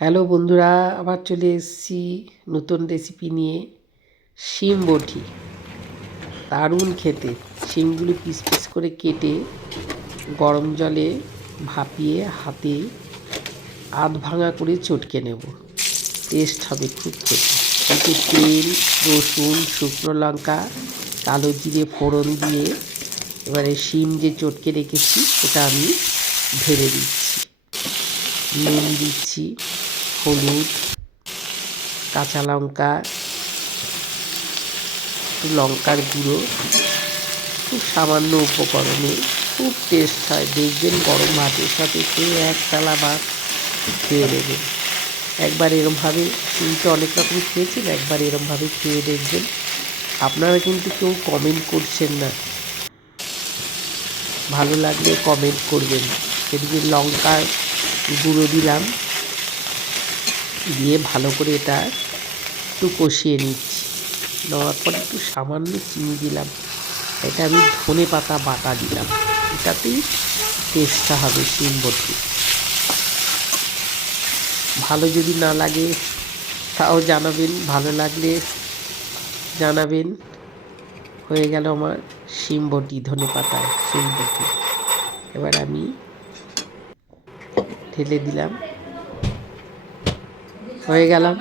Hello বন্ধুরা, আবার চলে এসেছি নতুন রেসিপি নিয়ে। শিম বটি দারুণ খেতে। শিমগুলো পিস পিস করে কেটে গরম জলে ভাপিয়ে হাতে আধ ভাঙা করে চটকে নেব। টেস্ট হবে খুব খেতে। এতে তেল, রসুন, শুকনো লঙ্কা, কালো জিরে ফোড়ন দিয়ে এবারে শিম যে চটকে রেখেছি ওটা আমি ঢেলে দিচ্ছি। নুন দিচ্ছি, হলুদ, কাঁচা লঙ্কা, একটু লঙ্কার গুঁড়ো, খুব সামান্য উপকরণে খুব টেস্ট হয়। দেখবেন গরম ভাতের সাথে খেয়ে এক থালা ভাত খেয়ে নেবেন। একবার এরমভাবে, আমি তো অনেক রকম খেয়েছেন, একবার এরমভাবে খেয়ে দেখবেন। আপনারা কিন্তু কেউ কমেন্ট করছেন না, ভালো লাগলে কমেন্ট করবেন। সেদিকে লঙ্কার গুঁড়ো দিলাম, দিয়ে ভালো করে এটা একটু কষিয়ে নিচ্ছি। নেওয়ার পর একটু সামান্য চিনি দিলাম। এটা আমি ধনে পাতা বাটা দিলাম, এটাতেই টেস্টটা হবে শিম বটি। ভালো যদি না লাগে তাও জানাবেন, ভালো লাগলে জানাবেন। হয়ে গেল আমার শিম বটি, ধনে পাতার শিম বটি। এবার আমি ঢেলে দিলাম, হয়ে গেলাম।